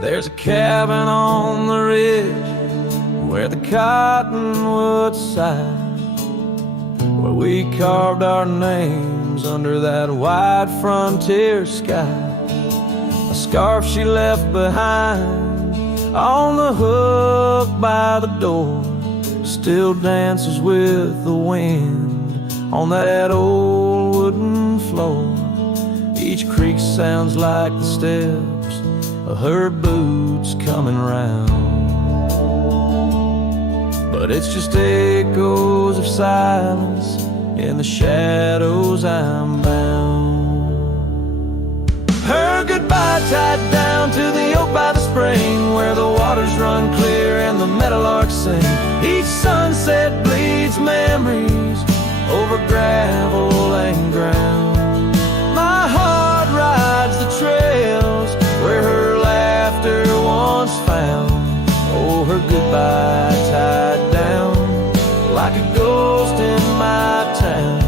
There's a cabin on the ridge where the cottonwoods sigh, where we carved our names under that wide frontier sky. A scarf she left behind on the hook by the door still dances with the wind on that old wooden floor. Each creak sounds like the steps of her boots coming round, but it's just echoes of silence in the shadows I'm bound. Her goodbye tied down to the oak by the spring, where the waters run clear and the meadowlarks sing. Each sunset bleeds memories over gravel and ground. My heart rides the trails where her laughter once found. Oh, her goodbye tied down like a ghost in my town.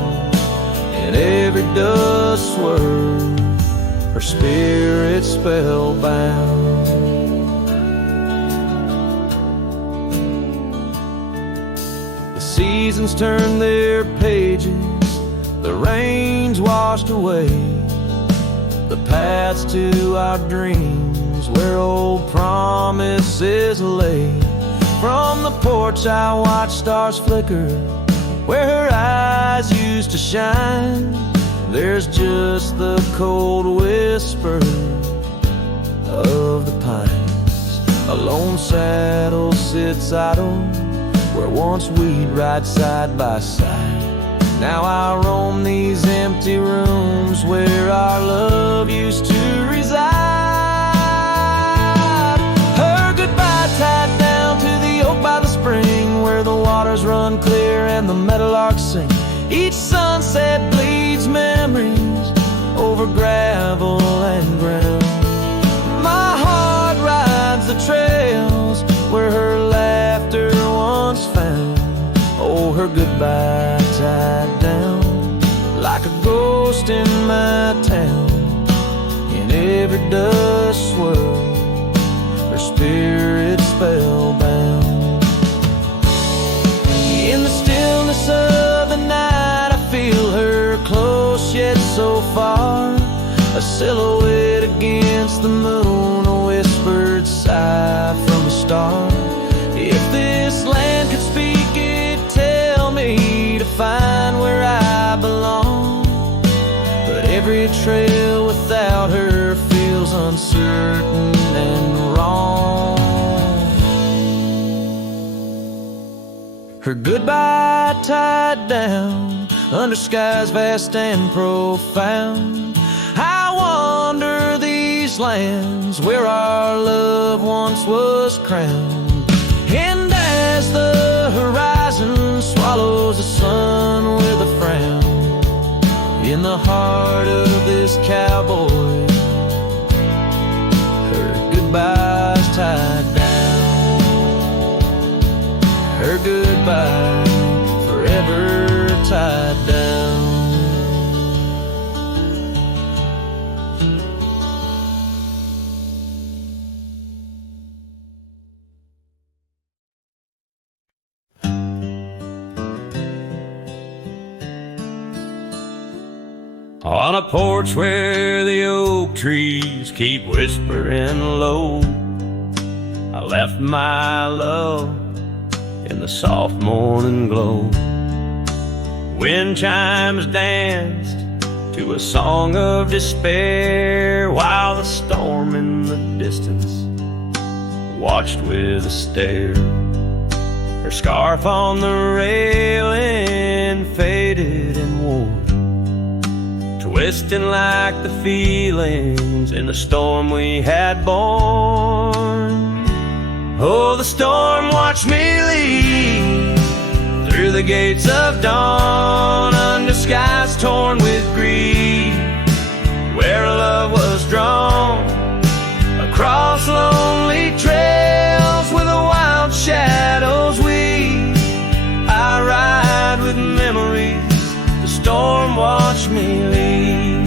In every dust swirl, her spirit spellbound. The seasons turn their pages, the rains washed away the paths to our dreams where old promises lay. From the porch I watch stars flicker where her eyes used to shine. There's just the cold whisper of the pines. A lone saddle sits idle where once we'd ride side by side. Now I roam these empty rooms where our love used to reside. Her goodbye tied down to the oak by the spring, where the waters run clear and the meadowlarks sing. Each sunset bleeds memories over gravel and ground. My heart rides the trails where her laughter once found. Oh, her goodbye tied down like a ghost in my town. In every dust swirl, her spirit spellbound. In the stillness of the night, I feel her close yet so far. A silhouette against the moon, a whispered sigh from a star. If this land could speak, it'd tell me to find where I belong. But every trail without her feels uncertain and wrong. Her goodbye tied down under skies vast and profound. I wander these lands where our love once was crowned. And as the horizon swallows the sun with a frown, in the heart of this cowboy, her goodbye's tied down. Her goodbye forever tied down. On a porch where the oak trees keep whispering low, I left my love in the soft morning glow. Wind chimes danced to a song of despair, while the storm in the distance watched with a stare. Her scarf on the railing faded and wore, twisting like the feelings in the storm we had borne. Oh, the storm watched me leave through the gates of dawn, under skies torn with grief, where love was drawn across lonely trails where the wild shadows weave. I ride with memories, the storm watched me leave.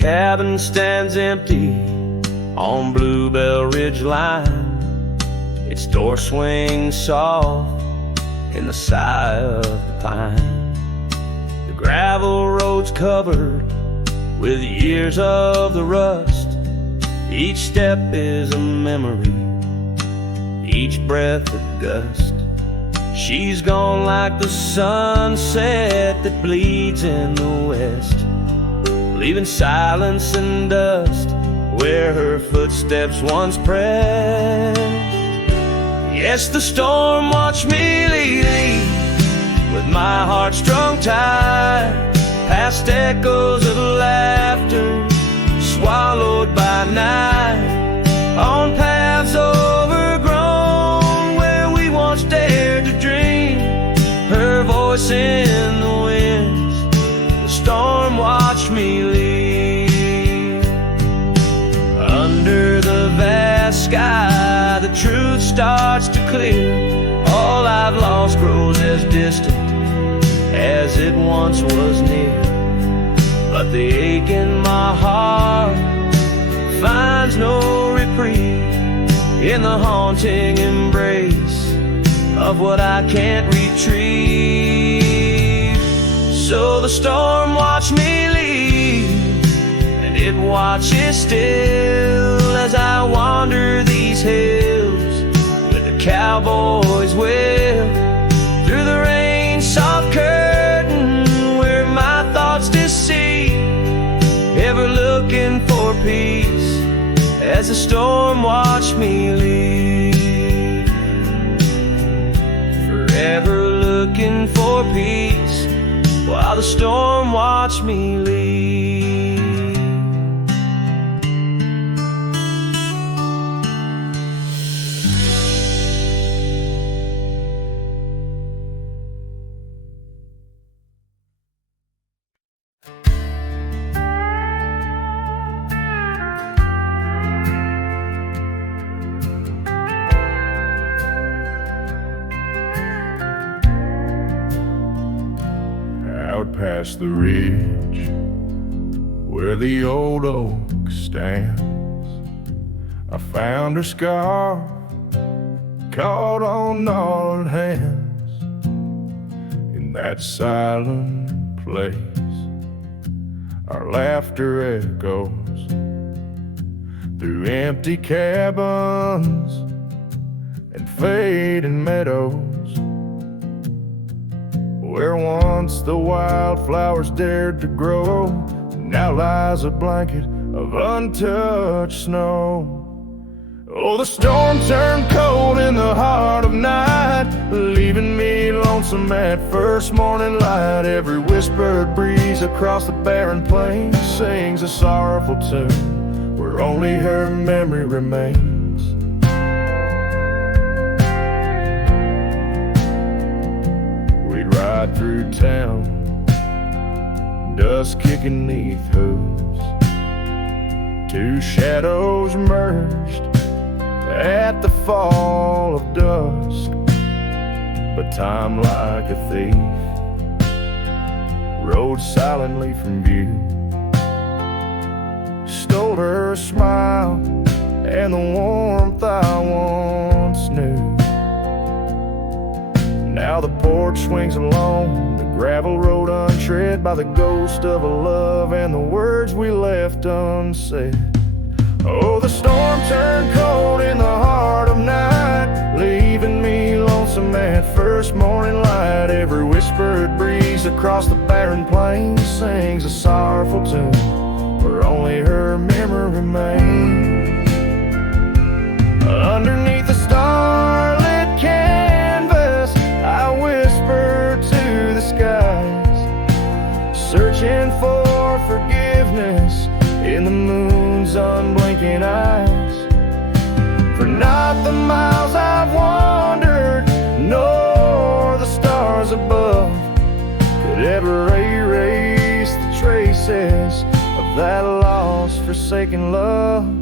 cabin stands empty on Bluebell Ridge line. Its door swings soft in the sigh of the pine. The gravel road's covered with years of the rust. Each step is a memory, each breath a gust. She's gone like the sunset that bleeds in the west, leaving silence and dust where her footsteps once pressed. Yes, the storm watched me leave with my heart strung tight, past echoes of laughter swallowed by night, on paths overgrown where we once dared to dream. Her voice in the winds, the storm watched me leave. Under the vast sky, the truth starts to clear. All I've lost grows as distant as it once was near. But the ache in my heart finds no reprieve in the haunting embrace of what I can't retrieve. So the storm watched me leave, and it watches still as I wander these hills with the cowboy's will. Through the rain soft curtain where my thoughts deceive, ever looking for peace as the storm watched me leave. Forever looking for peace while the storm watched me leave. Past the ridge where the old oak stands, I found her scarf caught on gnarled hands. In that silent place, our laughter echoes through empty cabins and fading meadows, where once the wildflowers dared to grow, now lies a blanket of untouched snow. Oh, the storm turned cold in the heart of night, leaving me lonesome at first morning light. Every whispered breeze across the barren plains sings a sorrowful tune where only her memory remains. Ride through town, dust kicking neath hooves, two shadows merged at the fall of dusk. But time, like a thief, rode silently from view, stole her smile and the warmth I once knew. Now the porch swings alone, the gravel road untread by the ghost of a love and the words we left unsaid. Oh, the storm turned cold in the heart of night, leaving me lonesome at first morning light. Every whispered breeze across the barren plains sings a sorrowful tune where only her memory remains. Underneath the starlit canvas, I whisper to the skies, searching for forgiveness in the moon's unblinking eyes. For not the miles I've wandered, nor the stars above could ever erase the traces of that lost, forsaken love.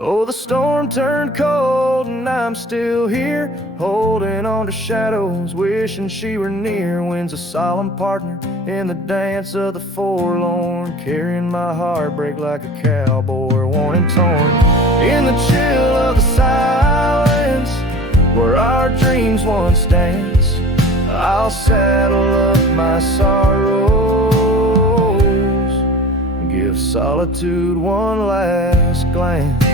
Oh, the storm turned cold and I'm still here, holding on to shadows, wishing she were near. Wind's a solemn partner in the dance of the forlorn, carrying my heartbreak like a cowboy, worn and torn. In the chill of the silence, where our dreams once danced, I'll saddle up my sorrows and give solitude one last glance.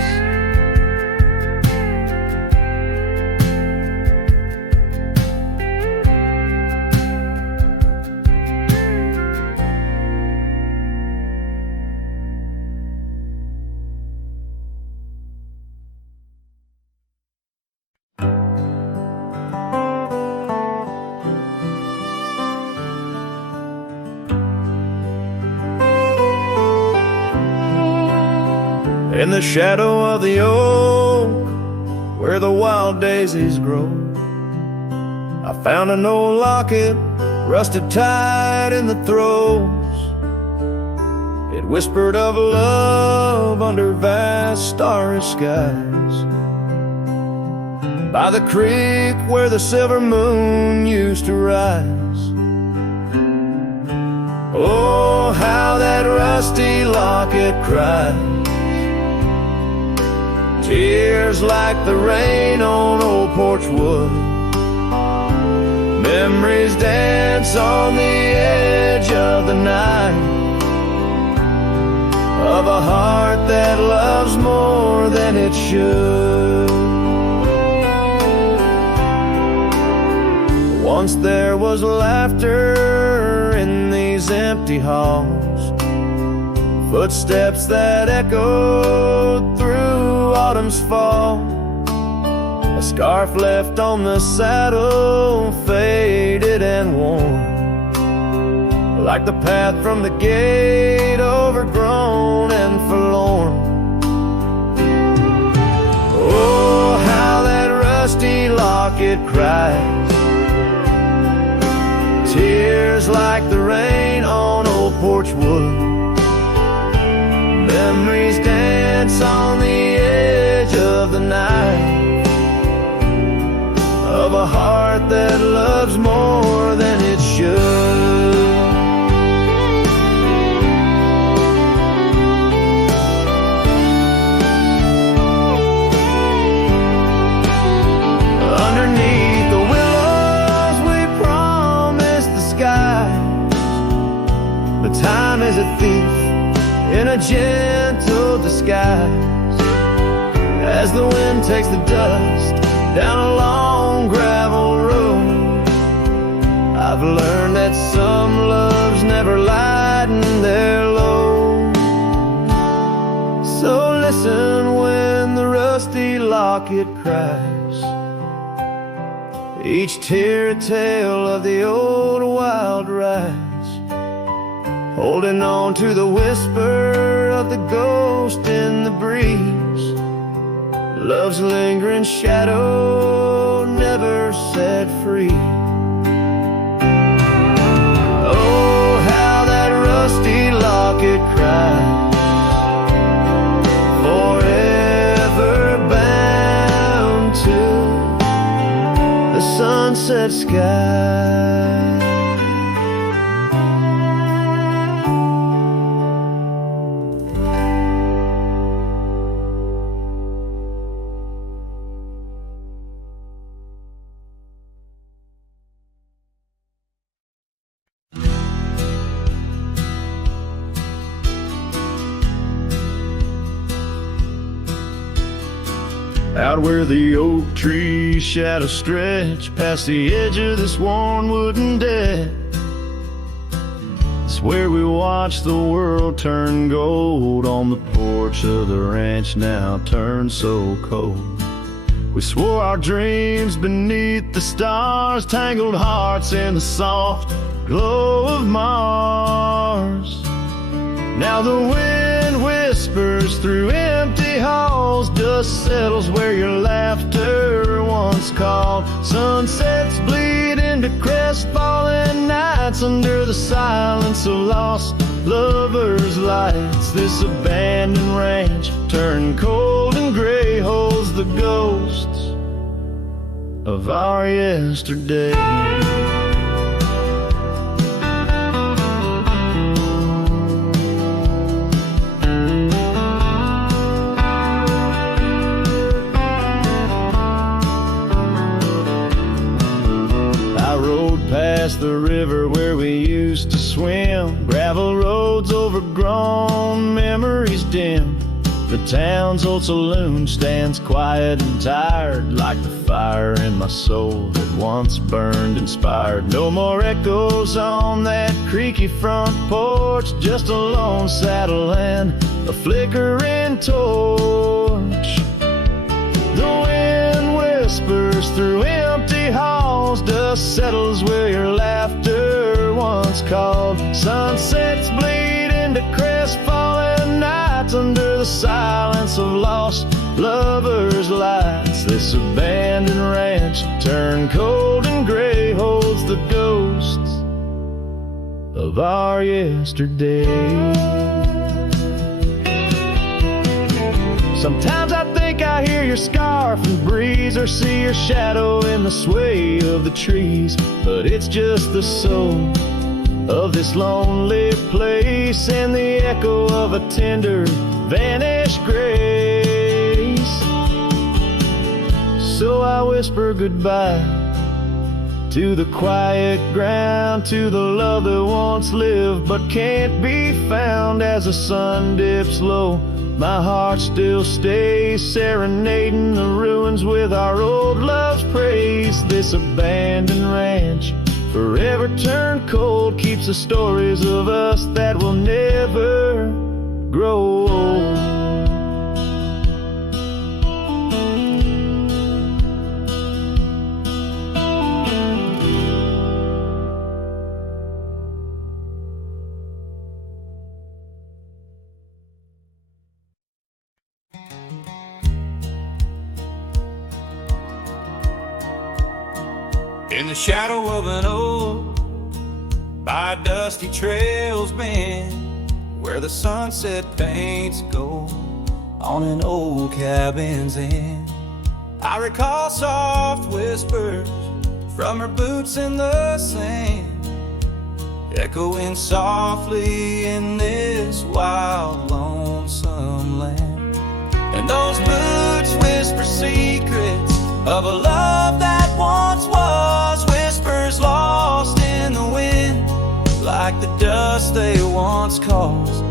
In the shadow of the oak, where the wild daisies grow, I found an old locket, rusted tight in the throes. It whispered of love under vast starry skies, by the creek where the silver moon used to rise. Oh, how that rusty locket cries, tears like the rain on old porch wood. Memories dance on the edge of the night, of a heart that loves more than it should. Once there was laughter in these empty halls, footsteps that echoed through autumn's fall. A scarf left on the saddle, faded and worn, like the path from the gate, overgrown and forlorn. Oh, how that rusty locket cries, tears like the rain on old porch wood. Memories dance on the edge of the night, of a heart that loves more than it should. Underneath the willows we promised the skies, but time is a thief in a gentle disguise. As the wind takes the dust down a long gravel road, I've learned that some loves never lighten their load. So listen when the rusty locket cries, each tear a tale of the old wild ride, holding on to the whisper of the ghost in the breeze. Love's lingering shadow never set free. Oh, how that rusty locket cries, forever bound to the sunset sky. Out where the oak tree shadows stretch past the edge of this worn wooden deck, it's where we watch the world turn gold on the porch of the ranch now turned so cold. We swore our dreams beneath the stars, tangled hearts in the soft glow of Mars. Now the wind whispers through empty halls, dust settles where your laughter once called. Sunsets bleed into crestfallen nights under the silence of lost lovers' lights. This abandoned ranch turned cold and gray holds the ghosts of our yesterday. past the river where we used to swim. Gravel roads overgrown, memories dim. The town's old saloon stands quiet and tired, like the fire in my soul that once burned inspired. No more echoes on that creaky front porch, just a lone saddle and a flickering torch. The wind whispers through empty halls, dust settles where your laughter once called. Sunsets bleed into crestfallen nights under the silence of lost lovers' lights. This abandoned ranch turned cold and gray holds the ghosts of our yesterday. Sometimes I think I hear your scarf and breeze, or see your shadow in the sway of the trees. But it's just the soul of this lonely place and the echo of a tender vanished grace. So I whisper goodbye to the quiet ground, to the love that once lived but can't be found. As the sun dips low, my heart still stays serenading the ruins with our old love's praise. This abandoned ranch, forever turned cold, keeps the stories of us that will never grow old. In the shadow of an oak, by dusty trails bend, where the sunset paints gold on an old cabin's end, I recall soft whispers from her boots in the sand, echoing softly in this wild, lonesome land. And those boots whisper secrets of a love that once was, whispers lost in the wind, like the dust they once caused.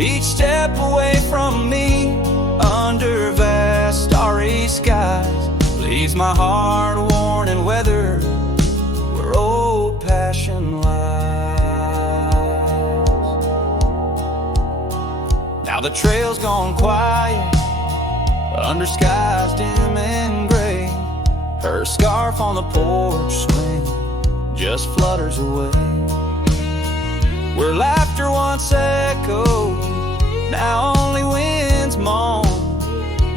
Each step away from me, under vast starry skies, leaves my heart worn and weathered where old passion lies. Now the trail's gone quiet, under skies dim and gray. Her scarf on the porch swing just flutters away. Where laughter once echoed, now only winds moan.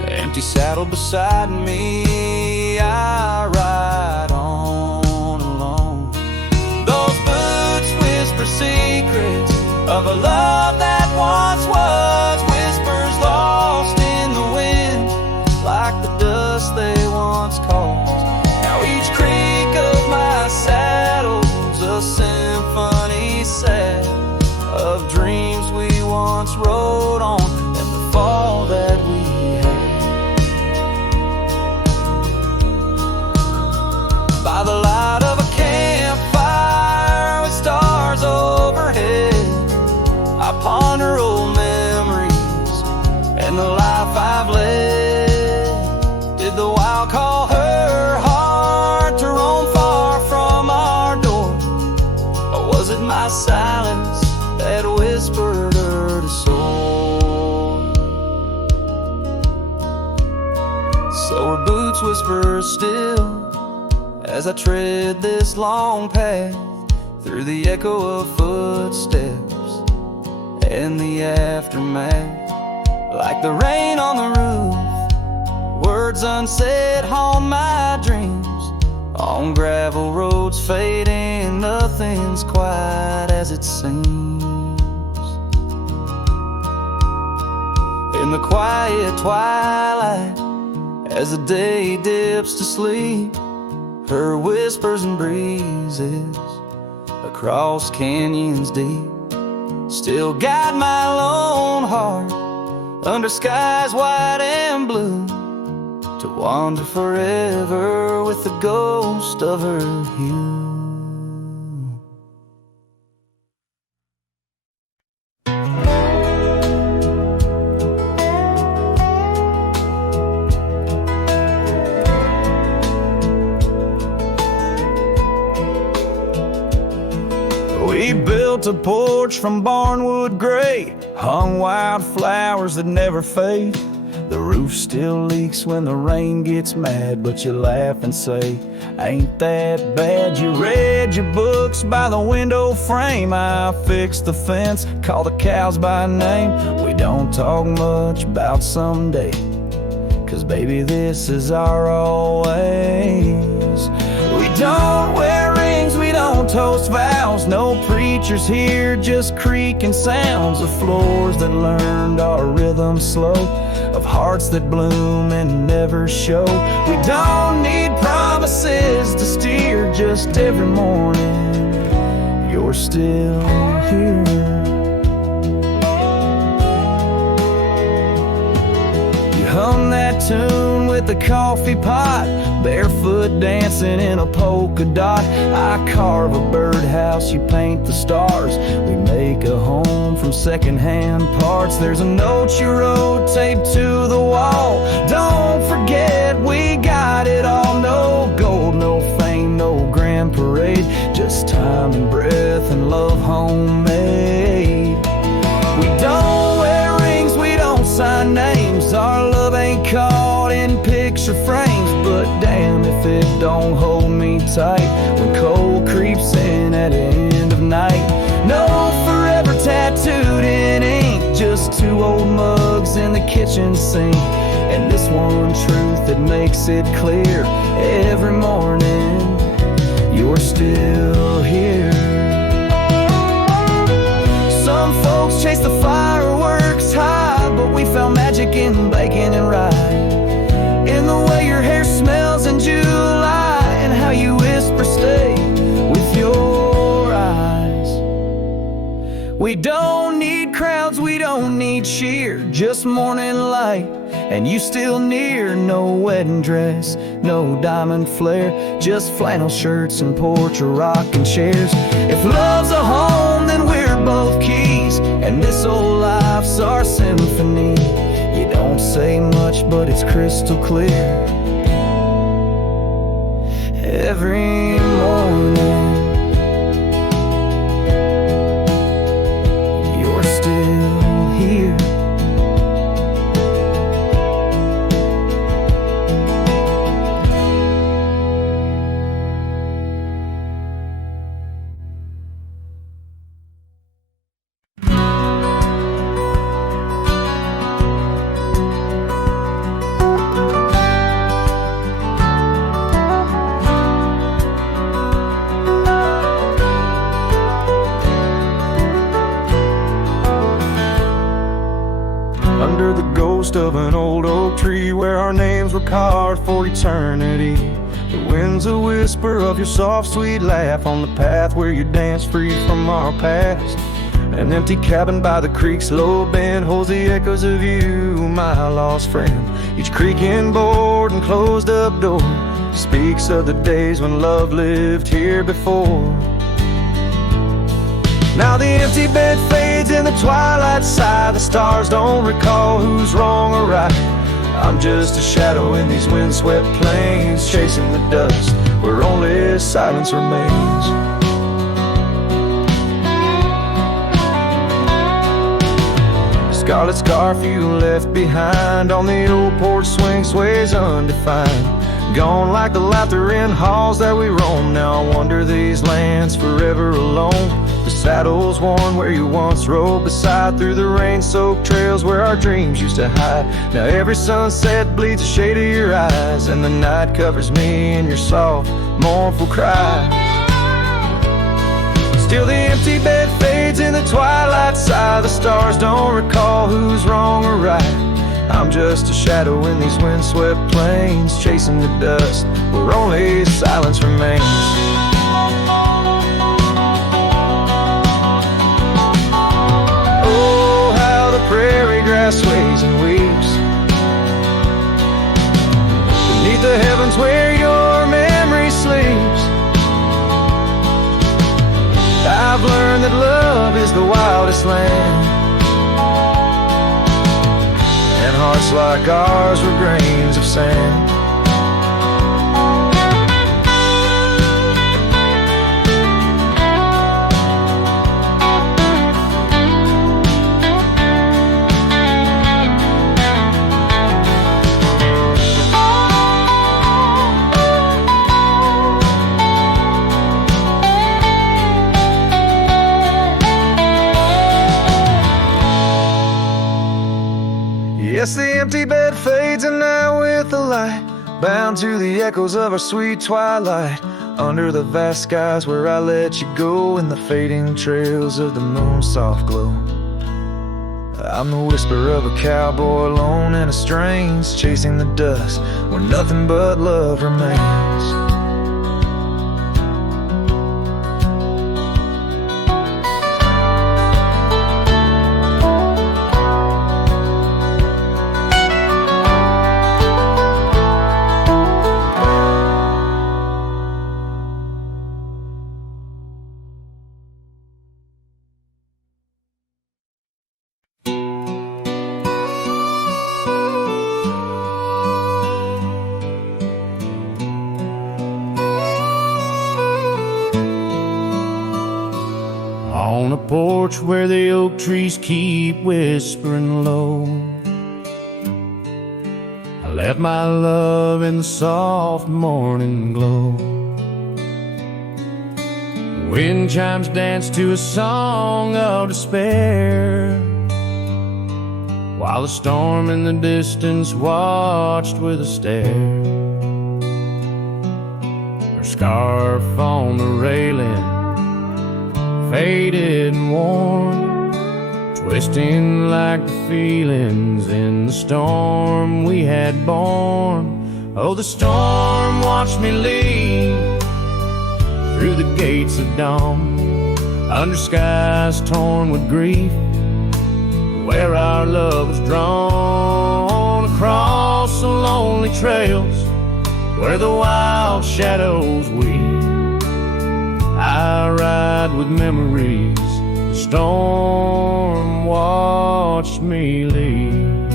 Empty saddle beside me, I ride on alone. Those boots whisper secrets of a love that once was, whispers lost in the wind, like the dust they once caused. Now each creak of my saddle's a symphony set of dreams we once rode on, and the fall that we had. By the light of a campfire with stars overhead, I ponder old memories and the life I've led. Did the wild call her heart to roam far from our door, or was it my silence that whispered her to soar? So her boots whisper still as I tread this long path through the echo of footsteps and the aftermath. Like the rain on the roof, words unsaid haunt my dreams. On gravel roads fading, nothing's quite as it seems. In the quiet twilight, as the day dips to sleep, her whispers and breezes across canyons deep still guide my lone heart under skies white and blue, to wander forever with the ghost of her hue. We built a porch from barnwood gray, hung wildflowers that never fade. The roof still leaks when the rain gets mad, but you laugh and say, ain't that bad? You read your books by the window frame. I fixed the fence, call the cows by name. We don't talk much about someday, 'cause baby, this is our always. We don't wear rings, we don't toast vows. No preachers here, just creaking sounds of floors that learned our rhythm slow, of hearts that bloom and never show. We don't need promises to steer, just every morning you're still here. Hum that tune with the coffee pot, barefoot dancing in a polka dot. I carve a birdhouse, you paint the stars. We make a home from secondhand parts. There's a note you wrote taped to the wall. Don't forget we got it all. No gold, no fame, no grand parade, just time and breath and love homemade. We don't wear rings, we don't sign names. Our love ain't caught in picture frames, but damn if it don't hold me tight when cold creeps in at the end of night. No forever tattooed in ink, just two old mugs in the kitchen sink, and this one truth that makes it clear every morning you're still here. Some folks chase the fireworks high, but we found magic in bacon and rye, in the way your hair smells in July, and how you whisper stay with your eyes. We don't need crowds, we don't need cheer, just morning light and you still near. No wedding dress, no diamond flare, just flannel shirts and porch or rocking chairs. If love's a home, then we're both keys, and this old life's our symphony. You don't say much, but it's crystal clear every morning you're still here. Under the ghost of an old oak tree where our names were carved for eternity, the wind's a whisper of your soft sweet laugh on the path where you dance free from our past. An empty cabin by the creek's low bend holds the echoes of you, my lost friend. Each creaking board and closed up door speaks of the days when love lived here before. Now the empty bed fades in the twilight sigh. The stars don't recall who's wrong or right. I'm just a shadow in these windswept plains, chasing the dust where only silence remains. Scarlet scarf you left behind on the old porch swing sways undefined. Gone like the laughter in halls that we roam. Now I wander these lands forever alone. The saddle's worn where you once rode beside, through the rain-soaked trails where our dreams used to hide. Now every sunset bleeds a shade of your eyes, and the night covers me in your soft, mournful cry. Still the empty bed fades in the twilight sigh. The stars don't recall who's wrong or right. I'm just a shadow in these windswept plains, chasing the dust where only silence remains. Oh, how the prairie grass sways and weeps beneath the heavens where your memory sleeps. I've learned that love is the wildest land, and hearts like ours were grains of sand. empty bed fades and now with the light, bound to the echoes of our sweet twilight, under the vast skies where I let you go, in the fading trails of the moon's soft glow. I'm the whisper of a cowboy alone in a strange, chasing the dust where nothing but love remains. On a porch where the oak trees keep whispering low, I left my love in the soft morning glow. Wind chimes dance to a song of despair, while the storm in the distance watched with a stare. Her scarf on the railing, faded and worn, twisting like the feelings in the storm we had borne. Oh, the storm watched me leave through the gates of dawn, under skies torn with grief, where our love was drawn, across the lonely trails where the wild shadows weep. I ride with memories, the storm watched me leave.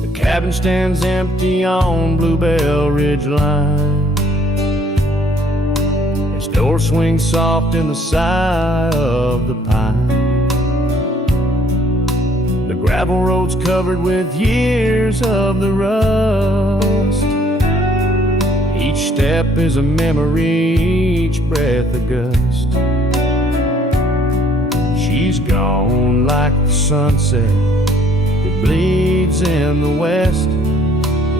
The cabin stands empty on Bluebell Ridge line, its door swings soft in the sigh of the pine. The gravel road's covered with years of the rust, each step is a memory, each breath a gust. She's gone like the sunset that bleeds in the west,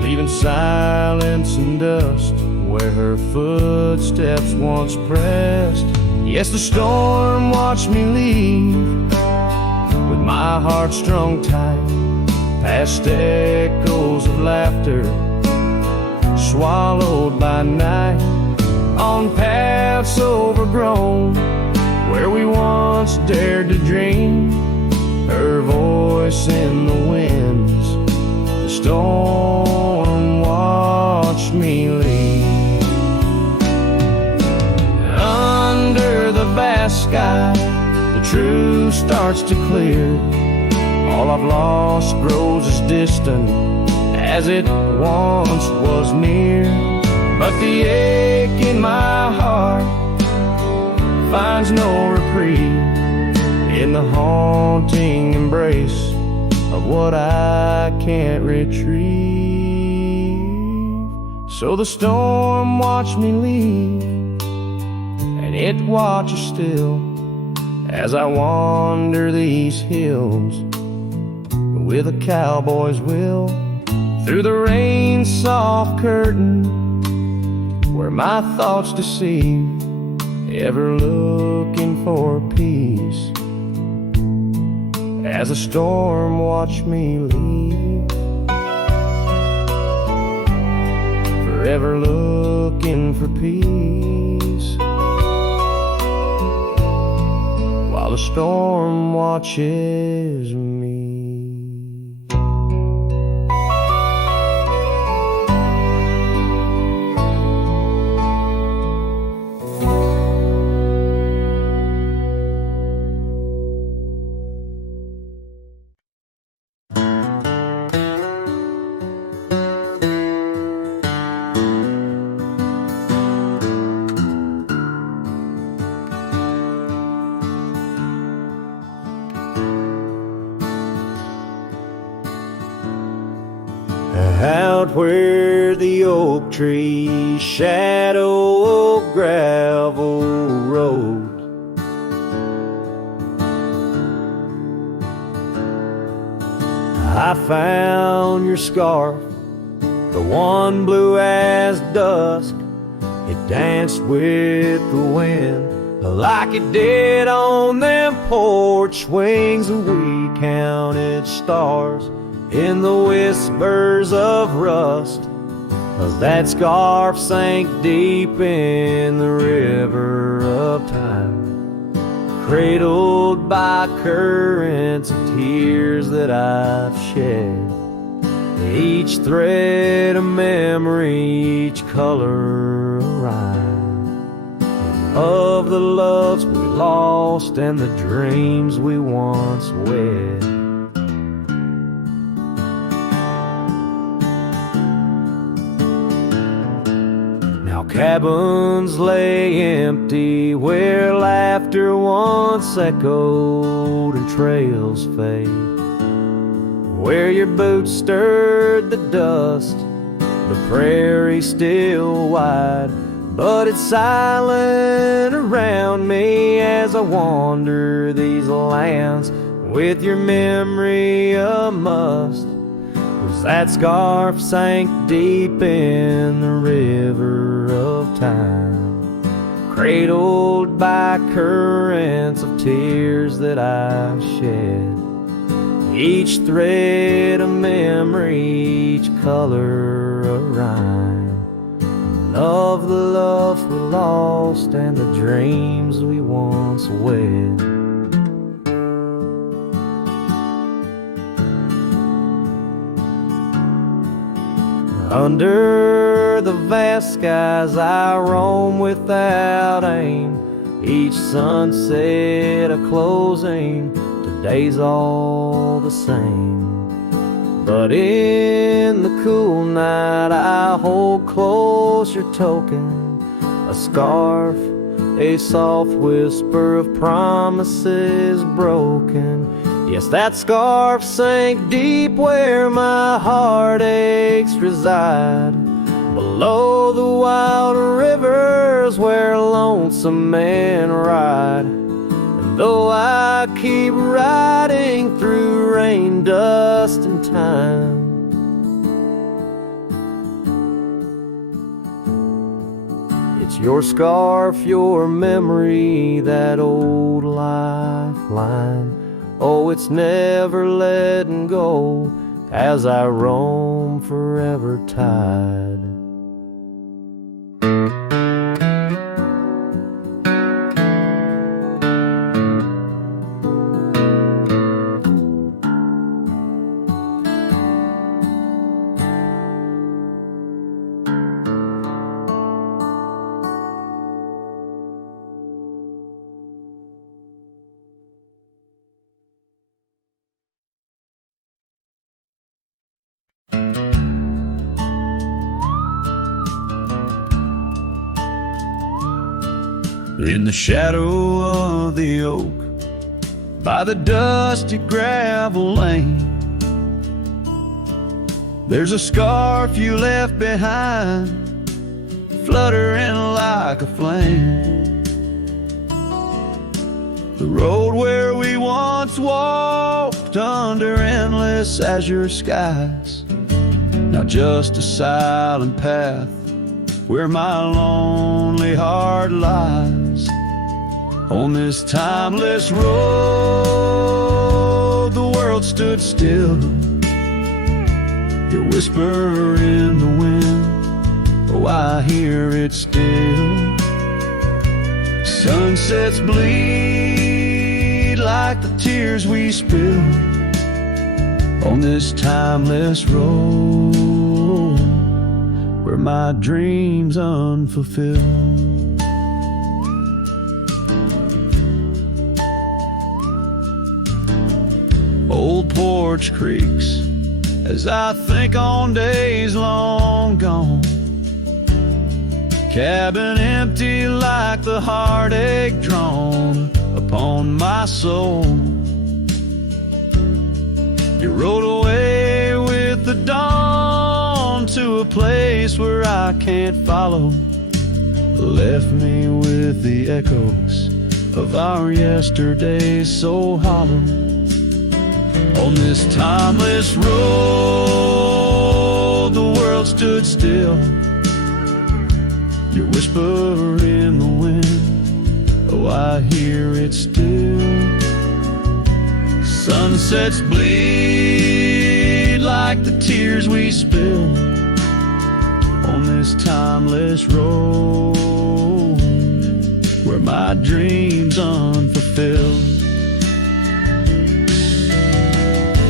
leaving silence and dust where her footsteps once pressed. Yes, the storm watched me leave with my heart strung tight, past echoes of laughter swallowed by night, on paths overgrown where we once dared to dream. Her voice in the winds, the storm watched me leave. Under the vast sky, the truth starts to clear. All I've lost grows as distant as it once was near, but the ache in my heart finds no reprieve in the haunting embrace of what I can't retrieve. So the storm watched me leave, and it watches still as I wander these hills with a cowboy's will, through the rain's soft curtain where my thoughts deceive, ever looking for peace as a storm watched me leave, forever looking for peace while the storm watches me. Out where the oak trees shadow a gravel road, I found your scarf, the one blue as dusk. It danced with the wind like it did on them porch swings. We counted stars in the whispers of rust, 'cause that scarf sank deep in the river of time, cradled by currents of tears that I've shed. Each thread a memory, each color a rhyme, of the loves we lost and the dreams we once wed. Now cabins lay empty where laughter once echoed and trails fade, where your boots stirred the dust, the prairie still wide, but it's silent around me as I wander these lands with your memory a must. 'Cause that scarf sank deep in the river of time, cradled by currents of tears that I've shed. Each thread a memory, each color a rhyme, of the love we lost and the dreams we once wed. Under the vast skies I roam without aim, each sunset a closing. Today's all the same, but in the cool night I hold close your token, a scarf, a soft whisper of promises broken. Yes, that scarf sank deep where my heartaches reside, below the wild rivers where lonesome men ride. Though I keep riding through rain, dust, and time, it's your scarf, your memory, that old lifeline. Oh, it's never letting go as I roam forever tied. In the shadow of the oak, by the dusty gravel lane, there's a scarf you left behind, fluttering like a flame. The road where we once walked under endless azure skies, now just a silent path where my lonely heart lies. On this timeless road, the world stood still, your whisper in the wind, oh, I hear it still. Sunsets bleed like the tears we spilled on this timeless road, where my dreams unfulfilled. Old porch creaks as I think on days long gone, cabin empty like the heartache drawn upon my soul. You rode away with the dawn to a place where I can't follow, left me with the echoes of our yesterdays so hollow. On this timeless road, the world stood still. Your whisper in the wind, oh, I hear it still. Sunsets bleed like the tears we spill on this timeless road where my dreams unfulfilled.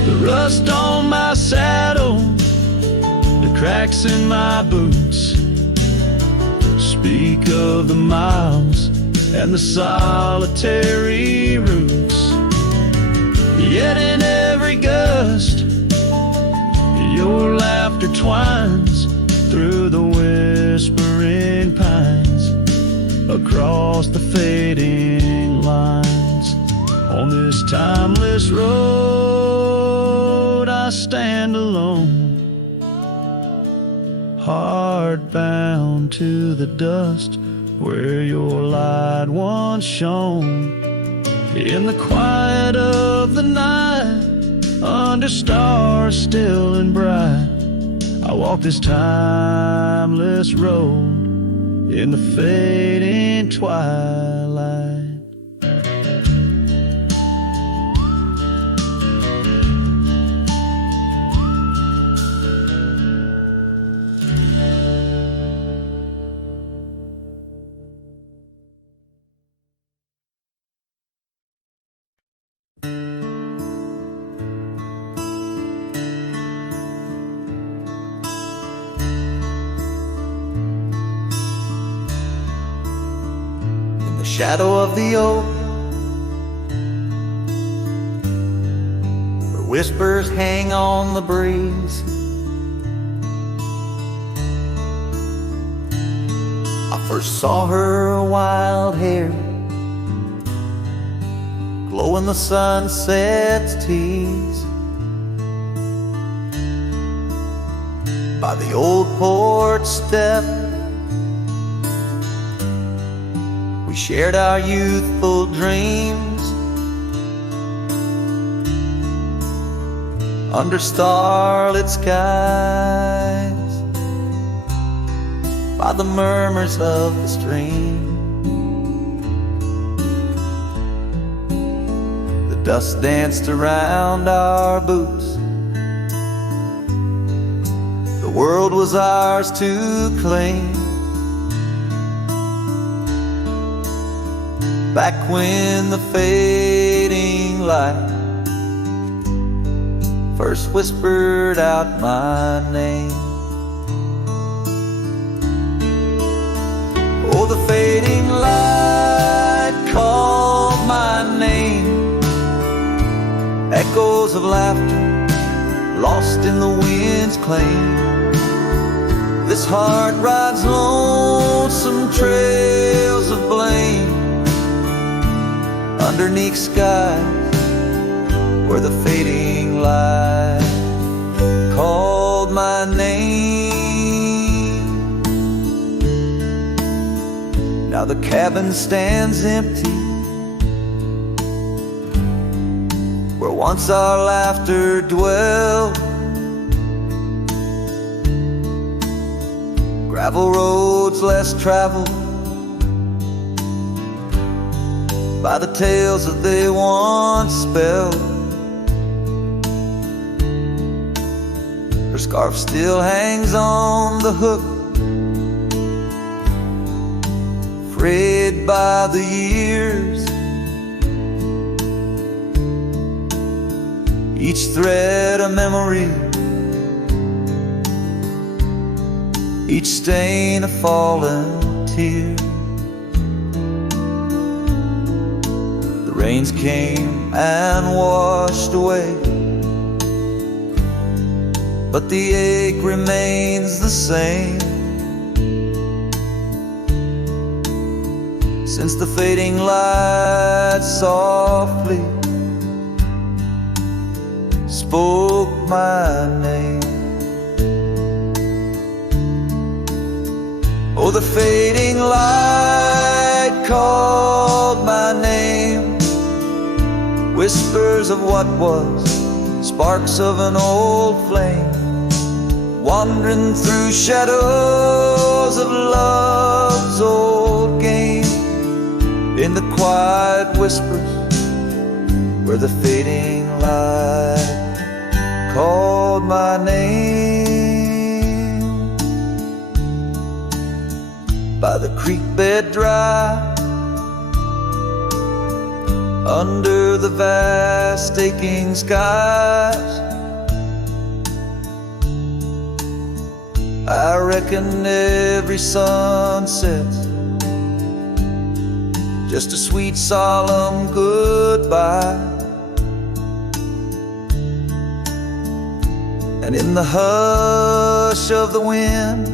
The rust on my saddle, the cracks in my boots speak of the miles and the solitary routes. Yet in every gust, your laughter twines through the whispering pines, across the fading lines. On this timeless road, I stand alone, heart bound to the dust where your light once shone. In the quiet of the night, under stars still and bright, I walk this timeless road in the fading twilight. Shadow of the oak, where whispers hang on the breeze, I first saw her wild hair glow in the sunset's tease by the old porch step. Shared our youthful dreams under starlit skies, by the murmurs of the stream. The dust danced around our boots. The world was ours to claim. Back when the fading light first whispered out my name. Oh, the fading light called my name. Echoes of laughter lost in the wind's claim. This heart rides lonesome trails of blame underneath skies where the fading light called my name. Now the cabin stands empty where once our laughter dwelled. Gravel roads less traveled by the tales that they once spelled. Her scarf still hangs on the hook, frayed by the years. Each thread a memory, each stain a fallen tear. Rains came and washed away, but the ache remains the same. Since the fading light softly spoke my name. Oh, the fading light called my name. Whispers of what was sparks of an old flame, wandering through shadows of love's old game, in the quiet whispers where the fading light called my name. By the creek bed dry, under the vast aching skies, I reckon every sunset's just a sweet solemn goodbye. And in the hush of the wind,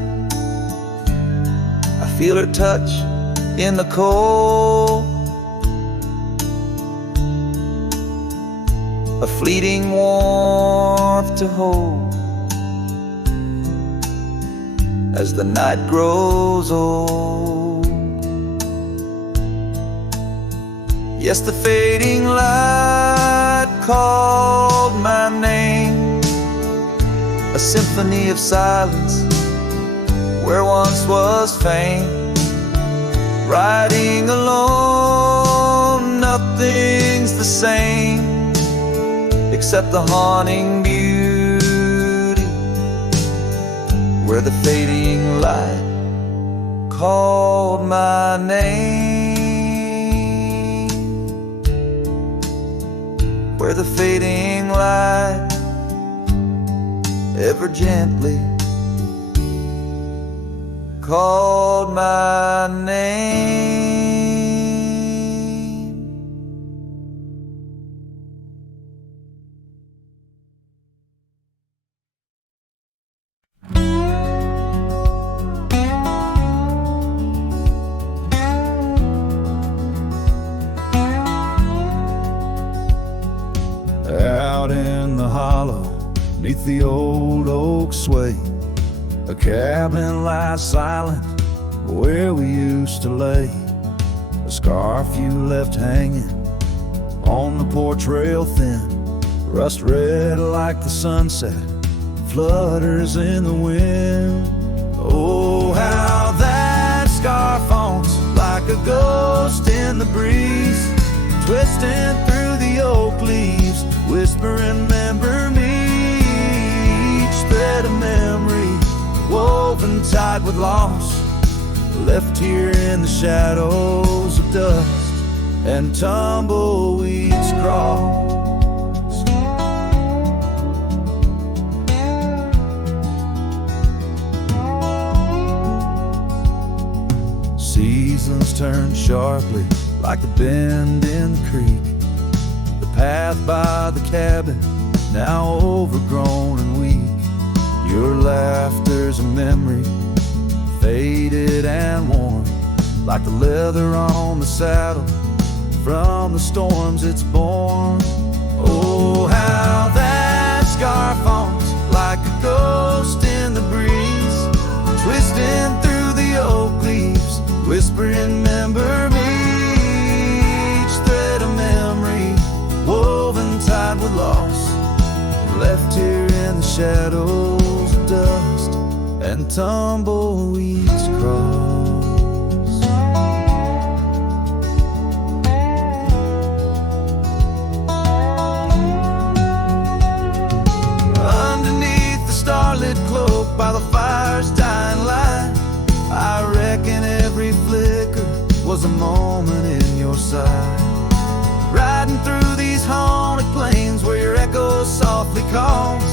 I feel her touch in the cold, a fleeting warmth to hold as the night grows old. Yes, the fading light called my name, a symphony of silence where once was fame. Riding alone, nothing's the same except the haunting beauty where the fading light called my name, where the fading light ever gently called my name. Out in the hollow, 'neath the old oak sway, a cabin lies silent where we used to lay. A scarf you left hanging on the porch rail thin, rust red like the sunset, flutters in the wind. Oh, how that scarf haunts like a ghost in the breeze, twisting through the oak leaves, whispering, remember me. Each thread of memory woven tight with loss, left here in the shadows of dust and tumbleweeds cross. Seasons turn sharply like a bend in the creek, the path by the cabin now overgrown and weak. Your laughter's a memory, faded and worn, like the leather on the saddle from the storms it's borne. Oh, how that scarf haunts like a ghost in the breeze, twisting through the oak leaves, whispering, remember me. Each thread of memory woven tight with loss, left here in the shadows of dust and tumbleweeds cross. Underneath the starlit cloak by the fire's dying light, I reckon every flicker was a moment in your sight. Riding through these haunted plains where your echo softly calls,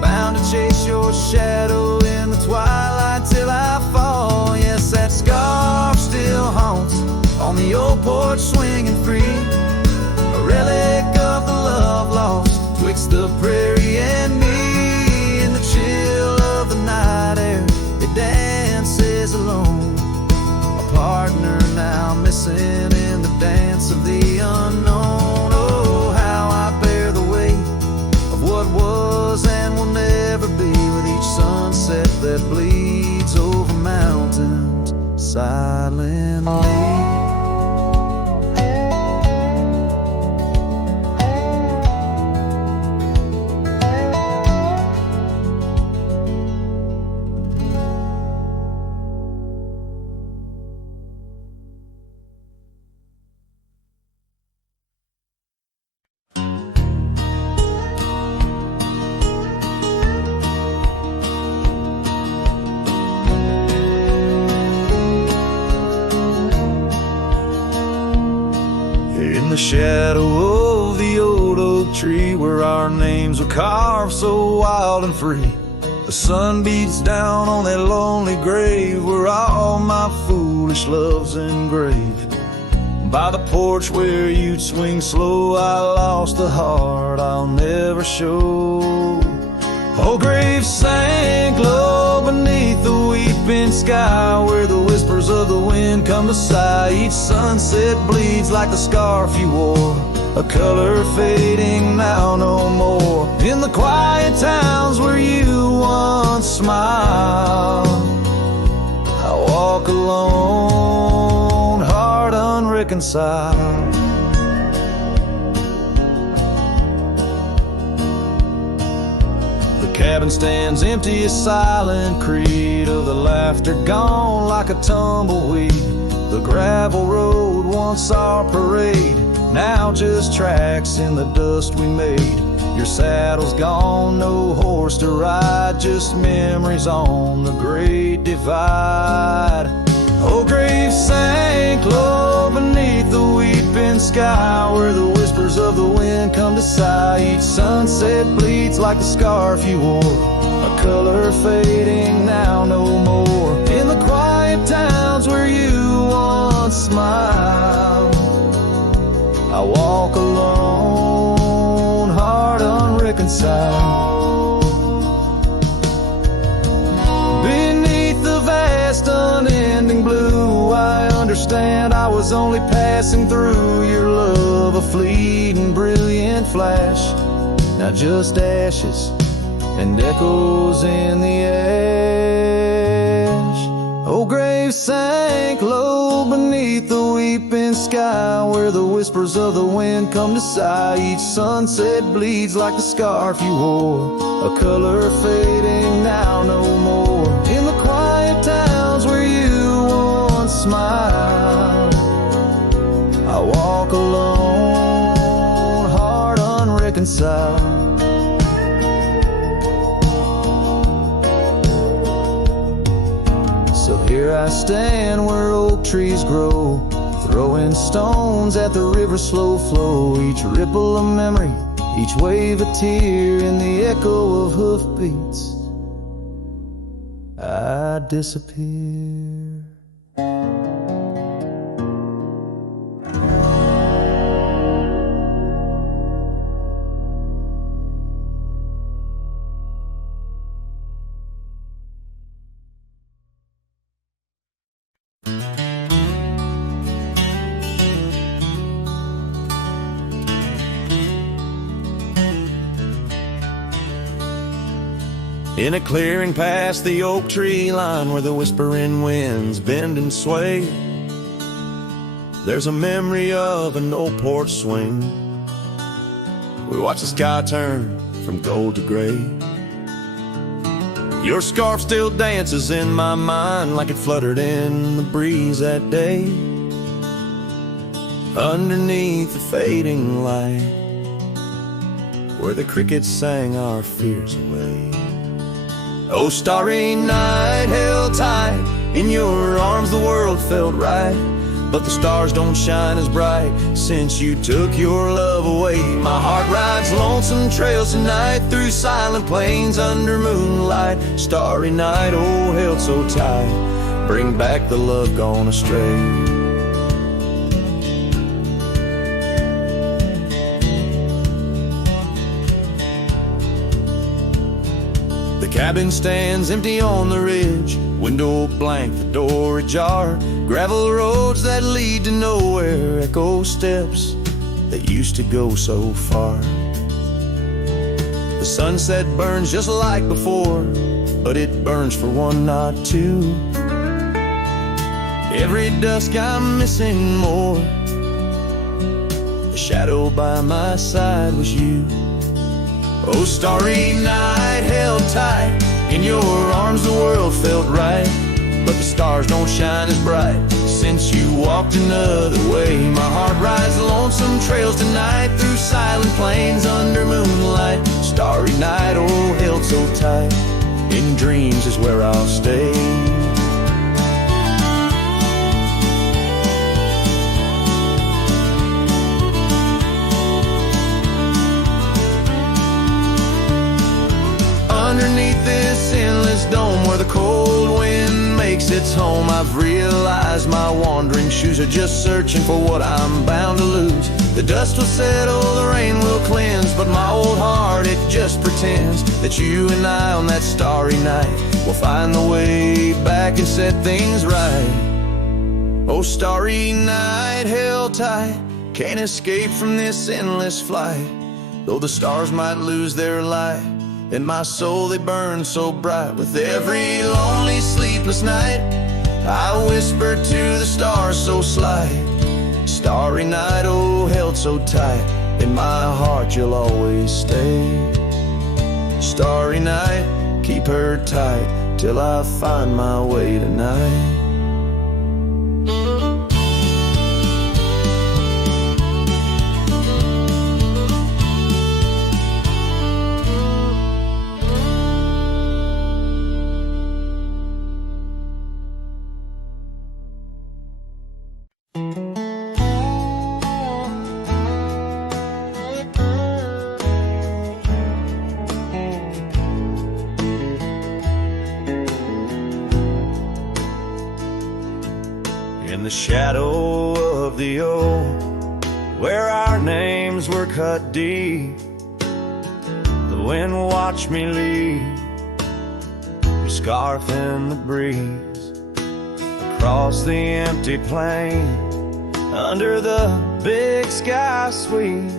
bound to chase your shadow in the twilight till I fall. Yes, that scarf still haunts on the old porch swinging free, a relic of the love lost twixt the prairie and me. In the chill of the night air, it dances alone, a partner now missing in the dance of the unknown. Oh, how I bear the weight of what was and will never be, with each sunset that bleeds over mountains silently. shadow of the old oak tree where our names were carved so wild and free. The sun beats down on that lonely grave where all my foolish love's engraved. By the porch where you'd swing slow, I lost the heart I'll never show. Oh, grave sank low beneath the weeping sky where the whispers of the wind come to sigh. Each sunset bleeds like the scarf you wore, a color fading now no more. In the quiet towns where you once smiled, I walk alone, heart unreconciled. The cabin stands empty, a silent creed of the laughter gone like a tumbleweed. The gravel road, once our parade, now just tracks in the dust we made. Your saddle's gone, no horse to ride, just memories on the great divide. Oh, grave sank low beneath the weeping sky where the whispers of the wind come to sigh. Each sunset bleeds like the scarf you wore, a color fading now no more. In the quiet towns where you once smiled, I walk alone, heart unreconciled. Beneath the vast unending blue, I understand I was only passing through. Your love a fleeting brilliant flash, now just ashes and echoes in the ash. Oh, grave sank low beneath the weeping sky where the whispers of the wind come to sigh. Each sunset bleeds like the scarf you wore, a color fading now no more. In the quiet towns where you once smiled, I walk alone, heart unreconciled. So here I stand where oak trees grow, throwing stones at the river's slow flow. Each ripple a memory, each wave a tear, in the echo of hoofbeats I disappear. In a clearing past the oak tree line where the whispering winds bend and sway, there's a memory of an old porch swing. We watch the sky turn from gold to gray. Your scarf still dances in my mind like it fluttered in the breeze that day. Underneath the fading light where the crickets sang our fears away. Oh, starry night, held tight in your arms, the world felt right, but the stars don't shine as bright since you took your love away. My heart rides lonesome trails tonight through silent plains under moonlight. Starry night, oh, held so tight, bring back the love gone astray. The cabin stands empty on the ridge, window blank, the door ajar. Gravel roads that lead to nowhere, echo steps that used to go so far. The sunset burns just like before, but it burns for one, not two. Every dusk I'm missing more. The shadow by my side was you. Oh, starry night, held tight in your arms, the world felt right, but the stars don't shine as bright since you walked another way. My heart rides lonesome trails tonight through silent plains under moonlight. Starry night, oh, held so tight, in dreams is where I'll stay. home, I've realized my wandering shoes are just searching for what I'm bound to lose. The dust will settle, the rain will cleanse, but my old heart, it just pretends that you and I on that starry night will find the way back and set things right. Oh, starry night, held tight, can't escape from this endless flight. Though the stars might lose their light, in my soul they burn so bright. With every lonely, sleepless night, I whisper to the stars so slight. Starry night, oh, held so tight, in my heart you'll always stay. Starry night, keep her tight, till I find my way tonight. In the shadow of the old, where our names were cut deep, the wind watched me leave, your scarf in the breeze, across the empty plain, under the big sky sweep,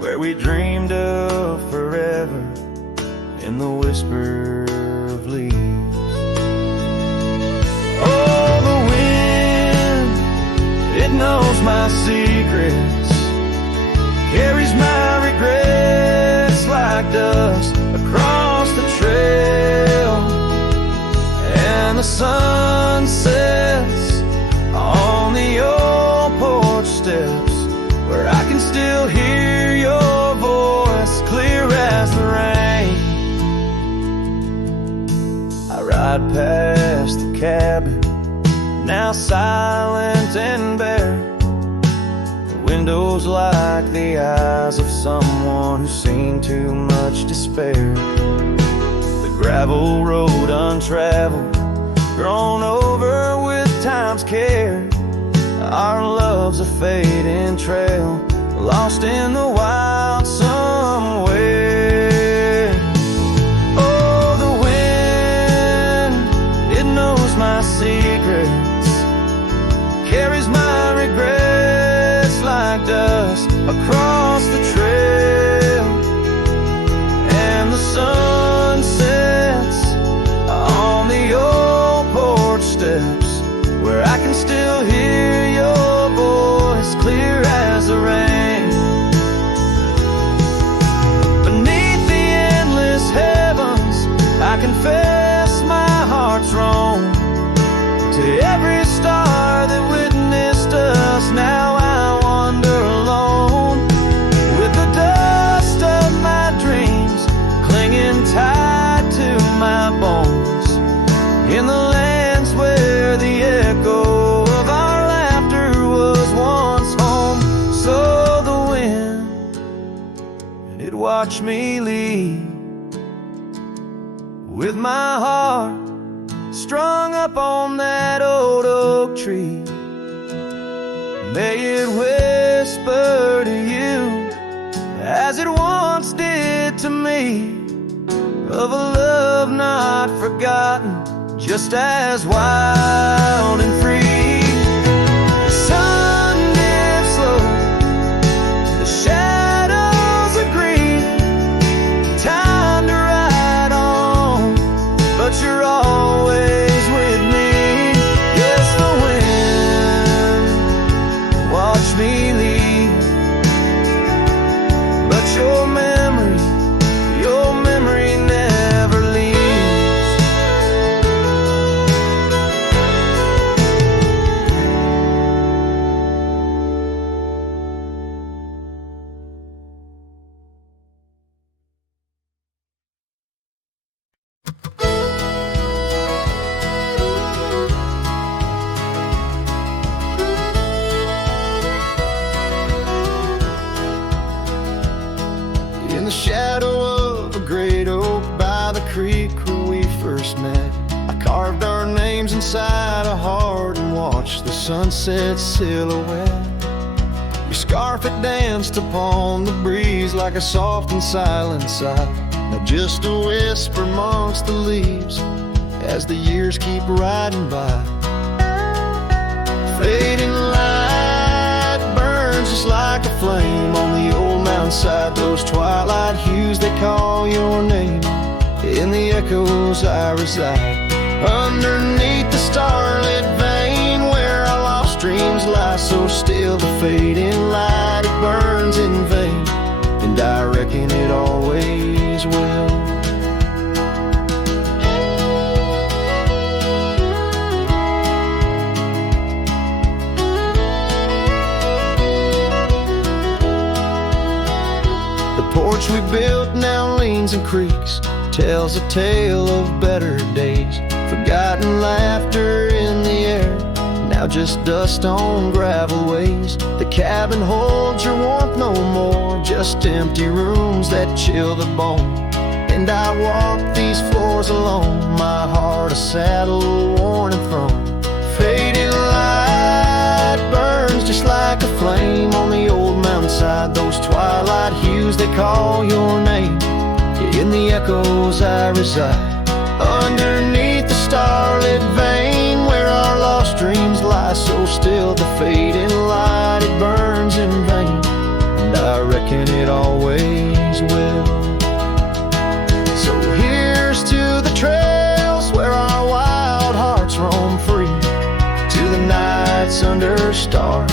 where we dreamed of forever in the whisper of leaves. Oh, the wind, it knows my secrets, carries my regrets like dust across the trail, and the sun sets on the old porch steps, where I can still hear your voice clear as the rain. I ride past the cabin, now silent and bare, the windows like the eyes of someone who's seen too much despair. The gravel road untraveled, grown over with time's care, our love's a fading trail, lost in the wild somewhere. Oh, the wind, it knows my secrets, carries my regrets like dust across the trail, and the sun sets on the old porch steps, where I can still hear your voice clear as the rain. Beneath the endless heavens, I confess my heart's wrong. To every star that witnessed us, now I wander alone, with the dust of my dreams clinging tight to my bones, in the lands where the echo of our laughter was once home. So the wind, and it watched me leave, with my heart strung up on that old oak tree. May it whisper to you, as it once did to me, of a love not forgotten, just as wild and free. The sun dips slow, the shadows agree, time to ride on, but you're always with me. Yes, the wind watch me leave, but your memory never leaves. In the shadow of a great oak by the creek where we first met, I carved our names inside sunset silhouette. Your scarf it danced upon the breeze like a soft and silent sigh. Now just a whisper amongst the leaves as the years keep riding by. Fading light burns just like a flame on the old mountainside. Those twilight hues, they call your name. In the echoes I reside, underneath the starlit vein where our lost dreams lie so still. The fading light, it burns in vain, and I reckon it always will. The porch we built now leans and creaks, tells a tale of better days. Forgotten laughter in the air, now just dust on gravel ways. The cabin holds your warmth no more, just empty rooms that chill the bone. And I walk these floors alone, my heart a saddle worn and thrown. Faded light burns just like a flame on the old mountainside. Those twilight hues, they call your name. In the echoes I reside, underneath the starlit vein where our lost dreams lie so still. The fading light, it burns in vain, and I reckon it always will. So here's to the trails where our wild hearts roam free, to the nights under stars,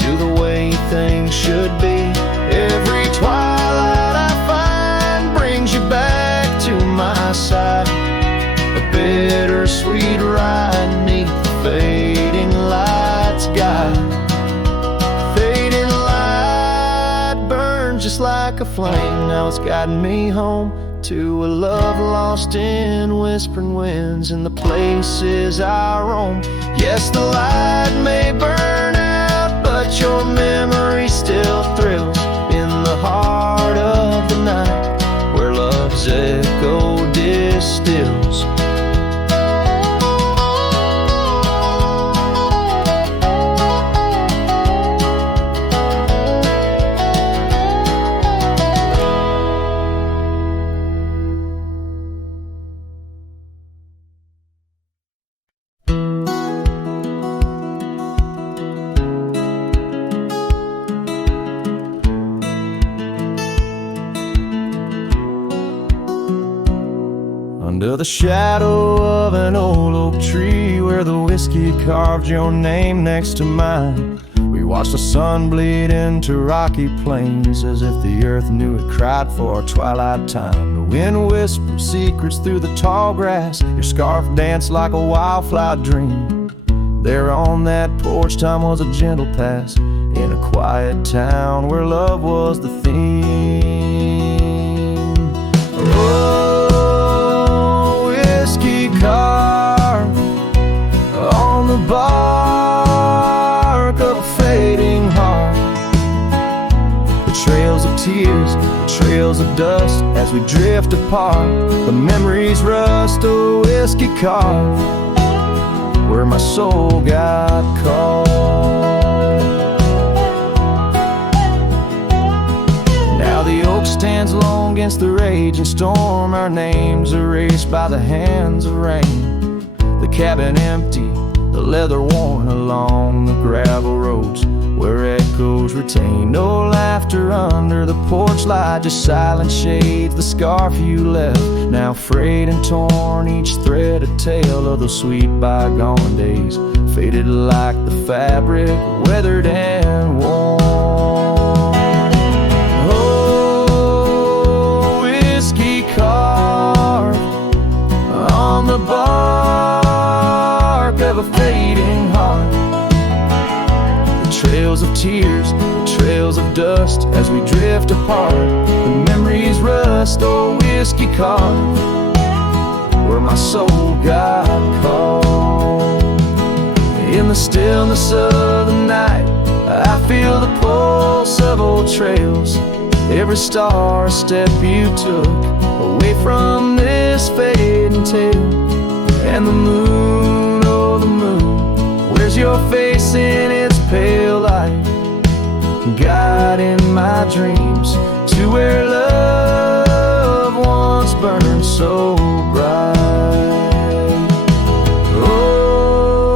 to the way things should be. Every twilight I find brings you back to my side, a bittersweet ride neath the fading light's guide. Fading light burns just like a flame, now it's guiding me home to a love lost in whispering winds in the places I roam. Yes, the light may burn out, but your memory still thrills in the heart of the night where love's echo distills. Under the shadow of an old oak tree where the whiskey carved your name next to mine, we watched the sun bleed into rocky plains as if the earth knew it cried for our twilight time. The wind whispered secrets through the tall grass, your scarf danced like a wildflower dream. There on that porch, time was a gentle pass in a quiet town where love was the theme. Oh, whiskey carved on the bark of a fading heart, the trails of tears, the trails of dust as we drift apart. The memories rust, a whiskey carved where my soul got caught. Now the oak stands alone against the raging storm, our names erased by the hands of rain. The cabin empty, the leather worn along the gravel roads where echoes retain. No laughter under the porch light, just silent shades, the scarf you left, now frayed and torn, each thread a tale of those sweet bygone days, faded like the fabric, weathered and worn. Oh, whiskey carved on the bark of a fading heart, the trails of tears, the trails of dust as we drift apart. The memories rust, oh, whiskey carved where my soul got caught. In the stillness of the night, I feel the pulse of old trails, every star a step you took away from this fading tale. And the moon, oh the moon, wears sees your face in its pale light, guiding my dreams to where love once burned so bright. Oh,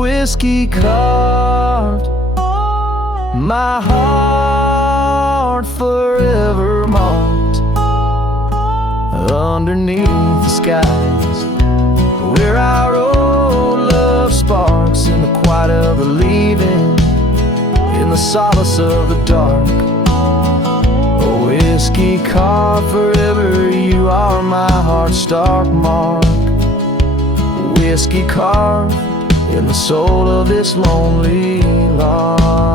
whiskey carved my heart, forever marked underneath the skies, where our old love sparks in the quiet of the leaving, in the solace of the dark. Oh, whiskey carved forever, you are my heart's stark mark. Whiskey carved in the soul of this lonely lark.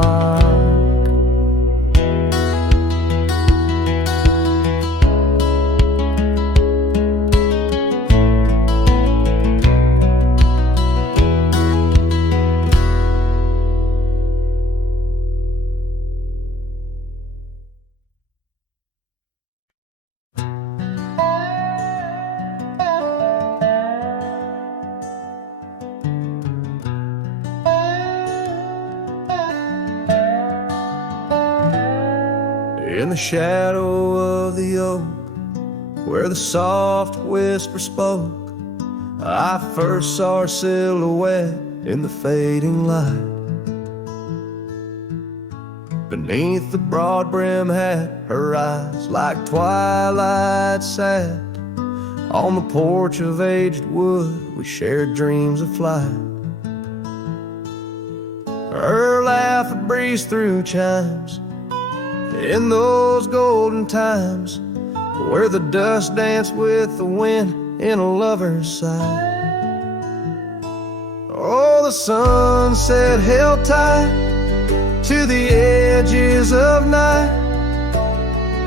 In the shadow of the oak, where the soft whisper spoke, I first saw her silhouette in the fading light. Beneath the broad brim hat, her eyes like twilight sat. On the porch of aged wood, we shared dreams of flight. Her laugh would breeze through chimes in those golden times, where the dust danced with the wind in a lover's sigh. Oh, the sunset held tight to the edges of night,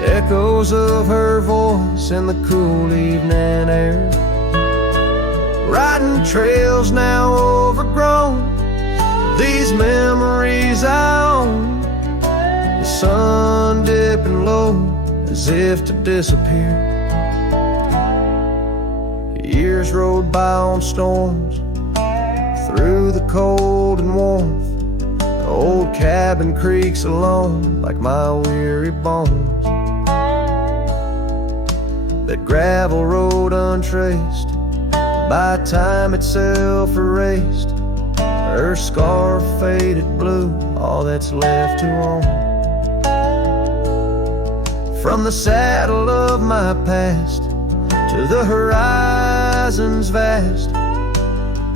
echoes of her voice in the cool evening air, riding trails now overgrown, these memories I own. The sun dipping low as if to disappear. Years rode by on storms, through the cold and warmth. The old cabin creaks alone like my weary bones. That gravel road untraced, by time itself erased. Her scarf faded blue, all that's left to own. From the saddle of my past to the horizons vast,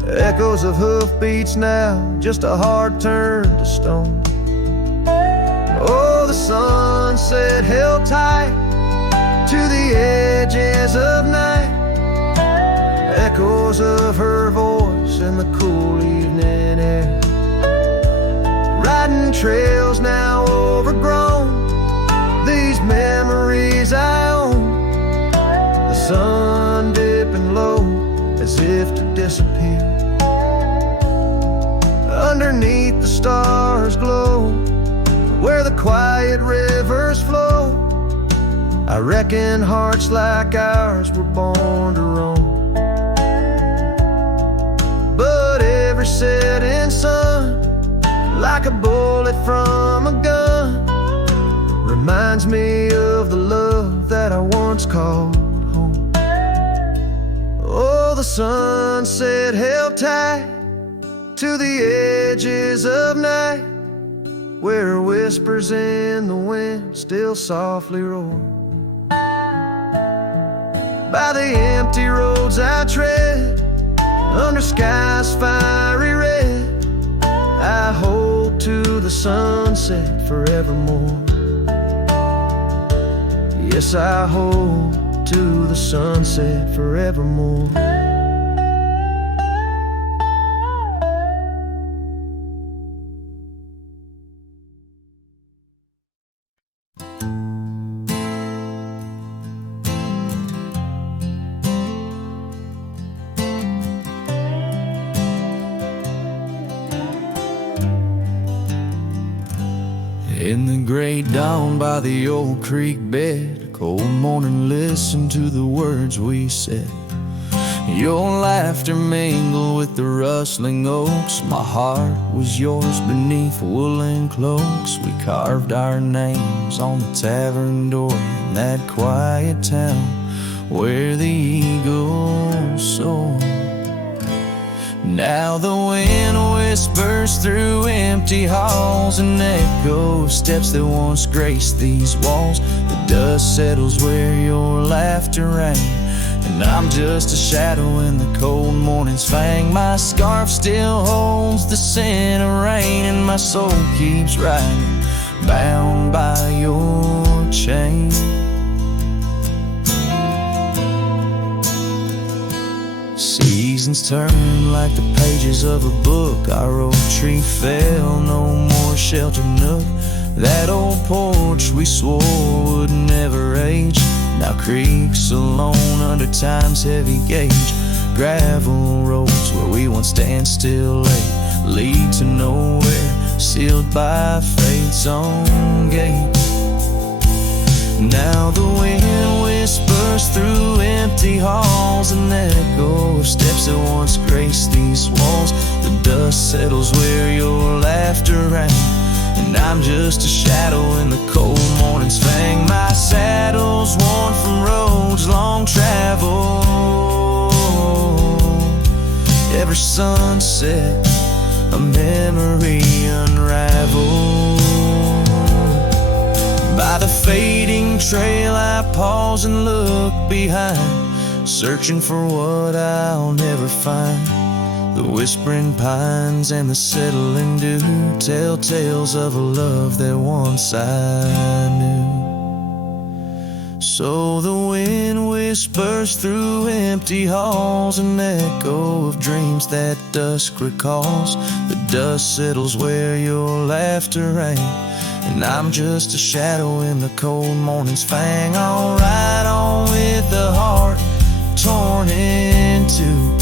echoes of hoofbeats now, just a heart turned to stone. Oh, the sunset held tight to the edges of night, echoes of her voice in the cool evening air, riding trails now overgrown, these memories I own. The sun dipping low as if to disappear. Underneath the stars glow, where the quiet rivers flow, I reckon hearts like ours were born to roam. But every setting sun, like a bullet from a gun, reminds me of the love that I once called home. Oh, the sunset held tight to the edges of night, where whispers in the wind still softly roar. By the empty roads I tread, under skies fiery red, I hold to the sunset forevermore. Yes, I hold to the sunset forevermore. In the gray dawn by the old creek bed, cold morning, listen to the words we said. Your laughter mingled with the rustling oaks. My heart was yours beneath woolen cloaks. We carved our names on the tavern door in that quiet town where the eagles soar. Now the wind whispers through empty halls, and echo steps that once graced these walls. The dust settles where your laughter rang, and I'm just a shadow in the cold morning's fang. My scarf still holds the scent of rain, and my soul keeps riding, bound by your chain. Seasons turn like the pages of a book. Our oak tree fell, no more shelter nook. That old porch we swore would never age now creaks alone under time's heavy gauge. Gravel roads where we once stand still late lead to nowhere, sealed by fate's own gate. Now the wind whispers through empty halls, an echo of steps that once graced these walls. The dust settles where your laughter rang, and I'm just a shadow in the cold morning's fang. My saddle's worn from roads long traveled. Every sunset, a memory unraveled. By the fading trail I pause and look behind, searching for what I'll never find. The whispering pines and the settling dew tell tales of a love that once I knew. So the wind whispers through empty halls, an echo of dreams that dusk recalls. The dust settles where your laughter rang, and I'm just a shadow in the cold morning's fang. I'll ride on with a heart torn in two,